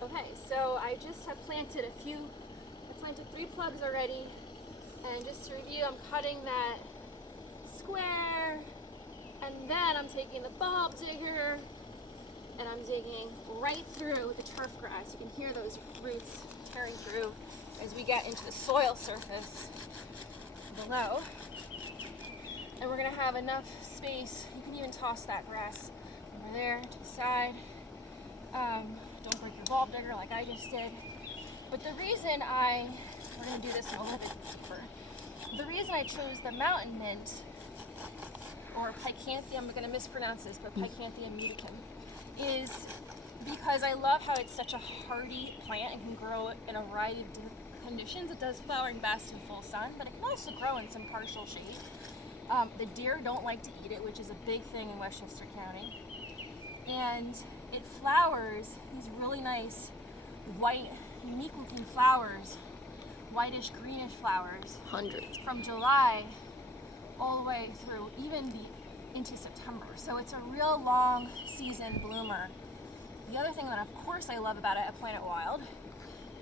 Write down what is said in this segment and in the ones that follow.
Okay, so I just have planted I planted 3 plugs already, and just to review, I'm cutting that square, and then I'm taking the bulb digger, and I'm digging right through the turf grass. You can hear those roots tearing through as we get into the soil surface below. And we're gonna have enough space, you can even toss that grass over there to the side. Don't break your bulb digger like I just did. But we're gonna do this a little bit deeper. The reason I chose the mountain mint, or Pycanthia, I'm gonna mispronounce this, but Pycanthia muticum, is because I love how it's such a hardy plant and can grow in a variety of different conditions. It does flowering best in full sun, but it can also grow in some partial shade. The deer don't like to eat it, which is a big thing in Westchester County. And it flowers these really nice white, unique looking flowers, whitish greenish flowers, Hundreds. from July all the way through into September. So it's a real long season bloomer. The other thing that of course I love about it at Planet Wild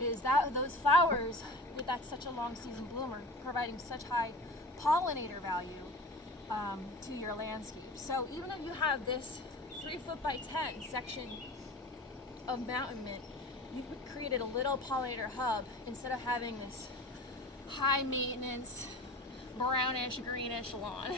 is that those flowers, with that such a long season bloomer, providing such high pollinator value to your landscape. So even if you have this 3 foot by 10 section of mountain mint, you've created a little pollinator hub instead of having this high maintenance brownish greenish lawn.